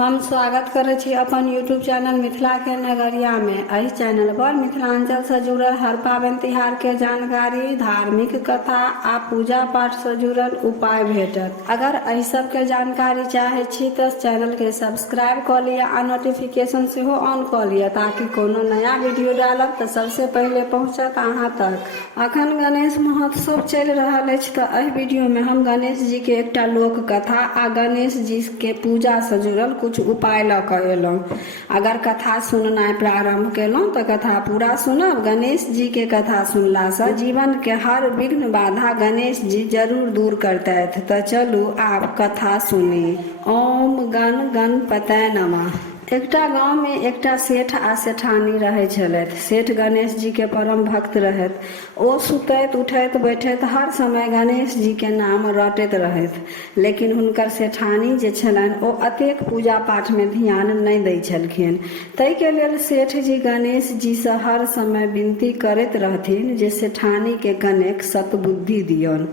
हम स्वागत करै छी अपन यूट्यूब चैनल मिथिला के नगरिया में। एहि चैनल पर मिथिलांचल से जुड़ल हर पाबनि तिहार के जानकारी, धार्मिक कथा आ पूजा पाठ से जुड़ल उपाय भेटत। अगर एहि सब के जानकारी चाहे छी तो चैनल के सब्सक्राइब कर लिया आ नोटिफिकेशन से हो ऑन कर लिया ताकि कोनो नया वीडियो डालब तो सबसे पहले पहुंचत अहाँ तक। अखन गणेश महोत्सव चल रहा है तो एहि वीडियो में हम गणेश जी के एकटा लोक कथा आ गणेश जी के पूजा से जुड़ल कुछ उपाय ल कर एलहुँ। अगर कथा सुननाइ प्रारंभ केलहुँ तो कथा पूरा सुनब। गणेश जी के कथा सुनला से जीवन के हर विघ्न बाधा गणेश जी जरूर दूर करतैथ। तो चलू आब कथा सुनी। ओम गण गणपतये नमः। एकटा गाँव में एकटा सेठ आ सेठानी रहै छलथि। सेठ गणेश जी के परम भक्त रहथि। ओ सुतैत उठैत बैठैत हर समय गणेश जी के नाम रटैत रहथि। लेकिन हुनकर सेठानी जे छलनि ओ अतेक पूजा पाठ में ध्यान नहि दै छलखिन। ताहि के लेल सेठ जी गणेश जी से हर समय विनती करैत रहथिन जे सेठानी के कनेक सतबुद्धि दियौन।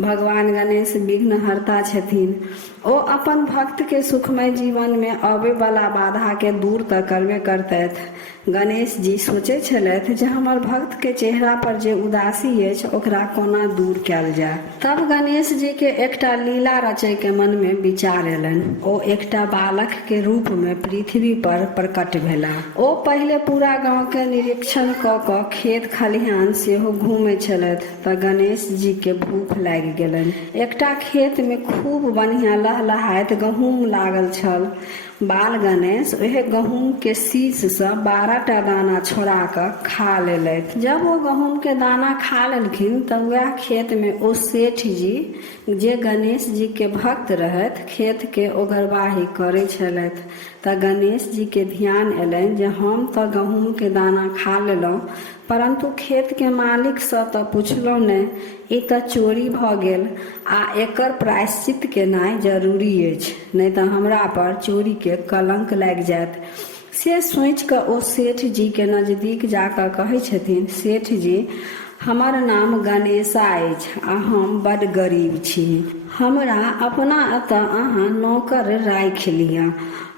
भगवान गणेश विघ्नहर्ता छथिन। ओ अपन भक्त के सुखमय जीवन में आबे वाला बाधा के दूर त करबे करतैथ। गणेश जी सोचे छलथि जे हमर भक्त के चेहरा पर जे उदासी अछि ओकरा कोना दूर कैल जाय। तब गणेश जी के एकटा लीला रचय के मन में विचार एलनि। ओ एकटा बालक के रूप में पृथ्वी पर प्रकट भेलाह। ओ पहिले पूरा गांव के निरीक्षण क क खेत खलिहान सेहो घूमे छलथि त गणेश जी के भूख लागि गेलनि। एकटा खेत में खूब बढ़िया लहलहाइत गहूम लागल छल। बाल गणेश ओहे गहूम के शीश से 12टा दाना छोड़ा क खा लेलथि। जब वो गहूम के दाना खा लेलखिन तब वह खेत में ओ सेठ जी जे गणेश जी के भक्त रहथि खेत के ओगरवाही करे छलथि। त गणेश जी के ध्यान एलनि जे हम त गहूम के दाना खा लेलहुँ परंतु खेत के मालिक से तो पूछलहुँ नहि। ई त चोरी भ गेल आ एकर प्रायश्चित केनाइ जरूरी अछि, नहि त हमरा पर चोरी के कलंक लागि जायत। से सोचि क ओ सेठ जी के नजदीक जाकर कहै छथिन, सेठ जी हमर नाम गणेशा अछि आ हम बड गरीब छी। हमरा अपना एतऽ अहाँ नौकर राखि लिअ।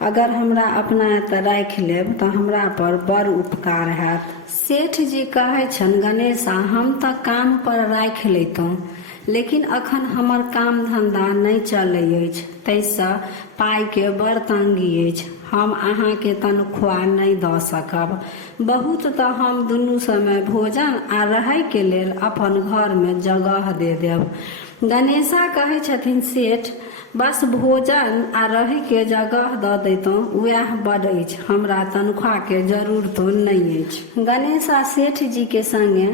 अगर हमरा अपना एतऽ राखि लेब तऽ हमरा पर बड़ उपकार हैत। सेठ जी कहै छनि, गणेशा हम तऽ काम पर राखि लैतहुँ लेकिन अखन हमर काम धंधा नहि चलै अछि, ताहिसँ पाइ के बड़ तंगी अछि। हम अहाँके तनख्वाह नहि दऽ सकब। बहुत तऽ हम दुनू समय भोजन आ रहै के लेल अपन घर में जगह दे देब। गणेशा कहै छथिन, सेठ बस भोजन आ रहै के जगह दऽ दैतहुँ वएह बड अछि, हमरा तनख्वाह के जरूरतो नहि अछि। गणेशा सेठ जी के संगे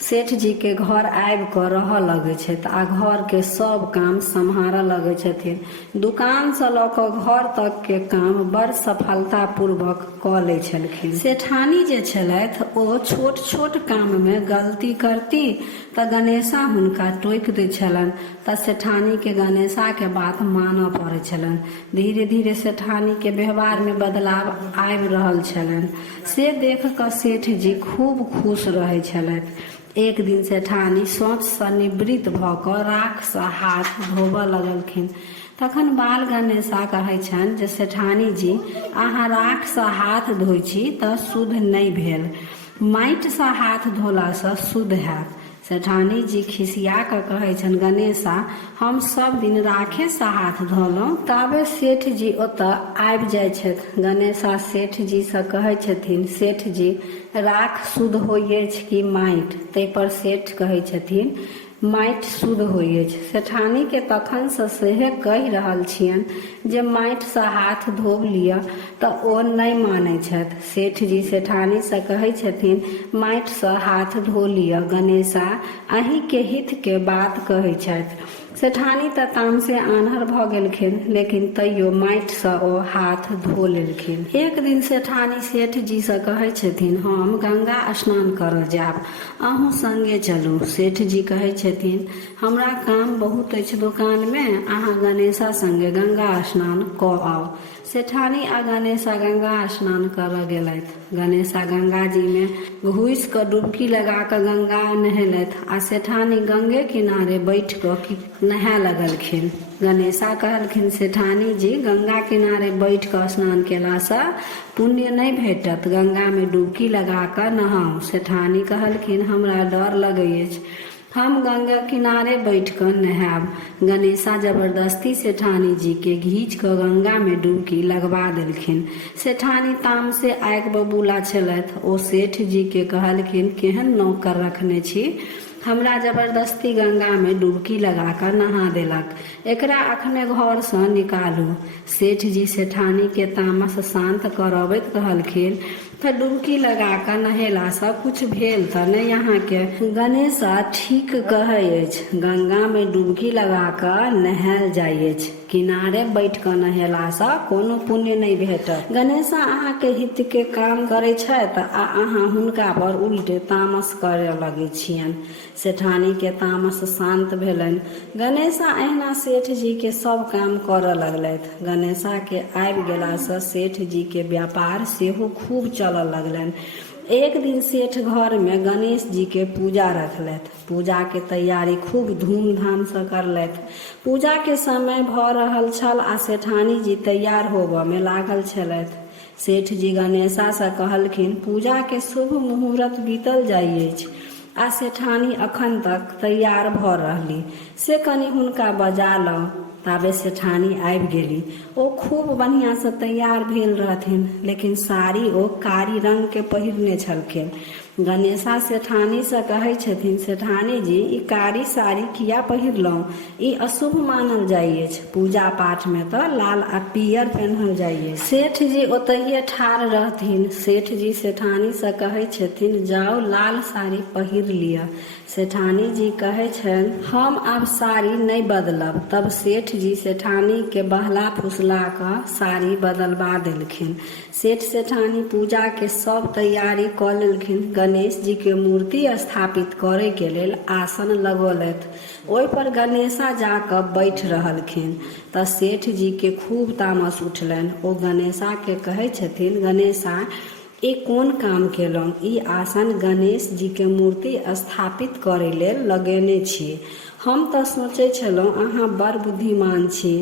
सेठ जी के घर आबि कऽ रहऽ लगै छथि आ घर के सब काम सम्हारऽ लगै छथिन। दुकान से लऽ कऽ घर तक के काम बड़ सफलता पूर्वक कऽ लै छलखिन। सेठानी जे छलथि ओ छोट छोट काम में गलती करती तऽ गणेशा हुनका टोकि दै छलनि तऽ सेठानी के गणेशा के बात मानऽ पड़ै छलनि। धीरे धीरे सेठानी के व्यवहार में बदलाव आबि रहल छलनि। से देख कऽ सेठ जी खूब खुश रहै छलथि। एक दिन सेठानी सोच से निवृत्त भऽ कऽ राख से हाथ धोबऽ लगलखिन। तखन बाल गणेशा कहै छनि जे सेठानी जी अहाँ राख से हाथ धोइ छी तऽ शुद्ध नहि भेल, माटि से हाथ धोला से शुद्ध हैत। सेठानी जी खिसिया कऽ कहै छनि, गणेशा हम सब दिन राखे से हाथ धोलहुँ। ताबे सेठ जी ओतऽ आबि जाइ छथि। गणेशा सेठ जी से कहै छथिन, सेठ जी राख शुद्ध होइ अछि कि माटि? ताहि पर सेठ कहै छथिन, माटि शुद्ध होइ अछि। सेठानी के तखन से सेहे कहि रहल छियनि जे माटि से हाथ धोब लिअ तऽ ओ नहि मानै छथि। सेठ जी सेठानी से कहै छथिन, माटि से हाथ धो लिअ। गणेशा अहीं के हित के बात कहै छथि। सेठानी तऽ तामसे आन्हर भऽ गेलखिन लेकिन तैयो माटि से ओ हाथ धो लेलखिन। एक दिन सेठानी सेठ जी से कहै छथिन, हम गंगा स्नान करऽ जायब, अहूँ संगे चलू। सेठ जी कहै छथिन, हमरा काम बहुत अछि दुकान में, अहाँ गणेशा संगे गंगा स्नान कऽ आउ। सेठानी आ गणेशा गंगा स्नान करऽ गेलथि। गणेशा गंगा जी में घुसि कऽ डुबकी लगा कऽ गंगा नहेलथि आ सेठानी गंगे किनारे बैठ कऽ नहाय लगलखिन। गणेशा कहलखिन, सेठानी जी, गंगा किनारे बैठ कऽ स्नान केलासँ पुण्य नहि भेटत, गंगा में डुबकी लगा कऽ नहाउ। सेठानी कहलखिन, हमरा डर लगै अछि, हम गंगा किनारे बैठ कऽ नहायब। गणेशा जबरदस्ती सेठानी जी के घींच कऽ गंगा में डुबकी लगवा देलखिन। सेठानी तामसे आगि बबूला छलथि। ओ सेठ जी के कहलखिन, केहन नौकर रखने छी, हमरा जबरदस्ती गंगा में डुबकी लगा कऽ नहा देलक, एकरा अखने घर से निकालू। सेठ जी सेठानी के तामस शांत करबैत कहलखिन, तऽ डुबकी लगा कऽ नहेलासँ कुछ भेल तऽ नहि अहाँके? गणेशा ठीक कहै अछि, गंगा में डुबकी लगा कऽ नहायल जाइ अछि, किनारे बैठ कऽ नहेलासँ कोनो पुण्य नहि भेटत। गणेशा अहाँके हित के काम करै छथि आ अहाँ हुनका पर उल्टे तामस करय लगै छियनि। सेठानी के तामस शांत भेलनि। गणेशा अहिना सेठ जी के सब काम करऽ लगलथि। गणेशा के आबि गेलासँ सेठ जी के व्यापार सेहो खूब चलऽ लगलनि। एक दिन सेठ घर में गणेश जी के पूजा रखलथि। पूजा के तैयारी खूब धूमधाम से करलथि। पूजा के समय भऽ रहल छल आ सेठानी जी तैयार होबऽ में लागल छलथि। सेठ जी गणेशा से कहलखिन, पूजा के शुभ मुहूर्त बीतल जाइ अछि आ सेठानी अखन तक तैयार भऽ रहली, से कनि हुनका बजा लऽ। ताबे सेठानी आबि गेली। ओ खूब बढ़िया से तैयार भेल रहथिन, लेकिन साड़ी ओ कारी रंग के पहिरने छलखिन। गणेशा सेठानी से कहै छथिन, सेठानी जी, ई कारी साड़ी किया पहिरलहुँ? ई अशुभ मानल जाइ अछि, पूजा पाठ में तऽ लाल आ पियर पहनल जाइ अछि। सेठ जी ओतहिए ठाढ़ रहथिन। सेठ जी सेठानी से कहै छथिन, जाउ लाल साड़ी पहिर लिअ। सेठानी जी कहै छनि, हम आब साड़ी नहि बदलब। तब सेठ जी सेठानी के बहला फुसला कऽ साड़ी बदलवा देलखिन। सेठ सेठानी पूजा के सब तैयारी कऽ लेलखिन। गणेश जी के मूर्ति स्थापित करे के लेल आसन लगौलथि। ओहि पर गणेशा जाकऽ बैठ रहलखिन तऽ सेठ जी के खूब तामस उठलनि। ओ गणेशा के कहै छथिन, गणेशा, ई कोन काम केलहुँ? ई आसन गणेश जी के मूर्ति स्थापित करे लेल लगेने छी। हम तऽ सोचै छलहुँ अहाँ बड़ बुद्धिमान छी,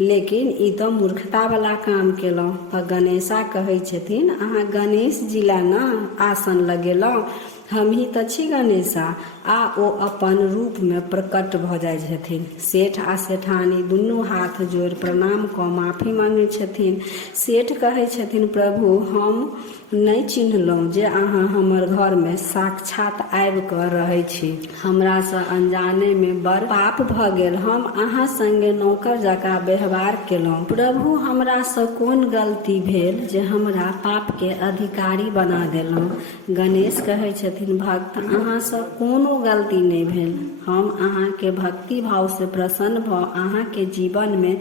लेकिन ई तऽ मूर्खता वाला काम केलहुँ। तऽ गणेशा कहै छथिन, अहाँ गणेश जी ला न आसन लगेलहुँ, हमही तऽ छी गणेशा। आ ओ अपन रूप में प्रकट भऽ जाइ छथिन। सेठ आ सेठानी दुनू हाथ जोड़ि प्रणाम कऽ माफी मांगै छथिन। सेठ कहै छथिन, प्रभु, हम नहि चिन्हलहुँ जे अहाँ हमर घर में साक्षात आबि कऽ रहै छी। हमरासँ अनजाने में बड़ पाप भऽ गेल। हम अहाँ संगे नौकर जकाँ व्यवहार केलहुँ। प्रभु, हमरासँ कोन गलती भेल जे हमरा पाप के अधिकारी बना देलहुँ? गणेश कहै छथिन, भक्त, अहाँसँ कोनो गलती नहि भेल। हम अहाँके भक्ति भाव से प्रसन्न भऽ अहाँके जीवन में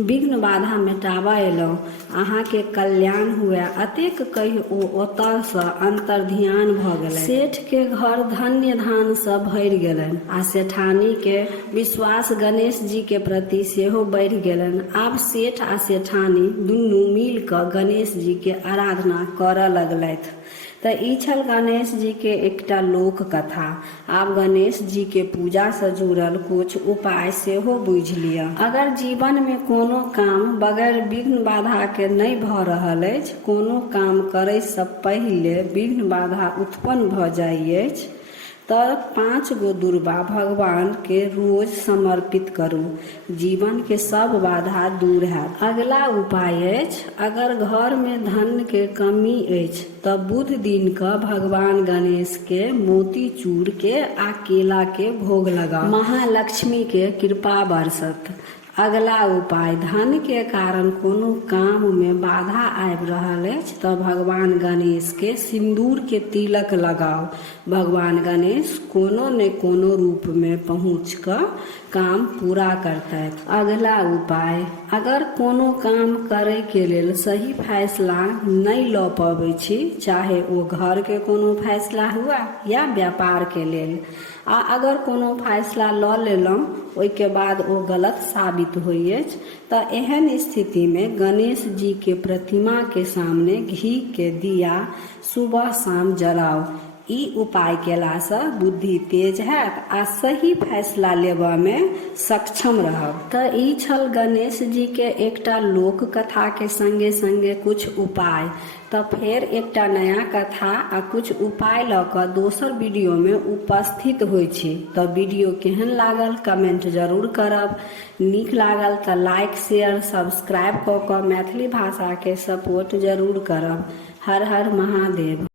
विघ्न बाधा मिटाबऽ एलहुँ। अहाँके कल्याण हुए, अतेक कहि ओ ओतऽसँ अंतर्ध्यान भऽ गेलनि। सेठ के घर धन्य धान सँ भरि गेलनि आ सेठानी के विश्वास गणेश जी के प्रति सेहो बढ़ि गेलनि। आब सेठ आ सेठानी दुनू मिल कऽ गणेश जी के आराधना करऽ लगलथि। तऽ ई छल गणेश जी के एकटा लोक कथा। आब गणेश जी के पूजा से जुड़ल कुछ उपाय सेहो बुझि लिअ। अगर जीवन में कोनो काम बगैर विघ्न बाधा के नहीं भऽ रहल अछि, कोनो काम करय से पहिले विघ्न बाधा उत्पन्न भऽ जाइ अछि, तऽ 5 गो दुर्बा भगवान के रोज समर्पित करू, जीवन के सब बाधा दूर हैत। अगला उपाय अछि, अगर घर में धन के कमी अछि तऽ बुध दिन क भगवान गणेश के मोती चूर के आ केला के भोग लगाउ, महालक्ष्मी के कृपा बरसत। अगला उपाय, धन के कारण कोनो काम में बाधा आबि रहल अछि तऽ भगवान गणेश के सिंदूर के तिलक लगाओ। भगवान गणेश कोनो ने कोनो रूप में पहुँच कऽ काम पूरा करतैथ। अगला उपाय, अगर कोनो काम करे के लेल सही फैसला नहीं ल पाबै छी, चाहे वो घर के कोनो फैसला हुआ या व्यापार के लेल, आ अगर कोनो फैसला ल लेलहुँ ओहिके बाद वो गलत साबित होइ अछि, तऽ एहन स्थिति में गणेश जी के प्रतिमा के सामने घी के दिया सुबह शाम जलाउ। ई उपाय केलासँ बुद्धि तेज हैत आ सही फैसला लेबऽ में सक्षम रहब। तऽ ई छल गणेश जी के एकटा लोक कथा के संगे संगे कुछ उपाय। तऽ फेर एकटा नया कथा आ कुछ उपाय लऽ कऽ दोसर वीडियो में उपस्थित होइ छी। तऽ वीडियो केहन लागल कमेंट जरूर करब। नीक लागल तऽ लाइक शेयर सब्सक्राइब कऽ कऽ मैथिली भाषा के सपोर्ट जरूर करब। हर हर महादेव।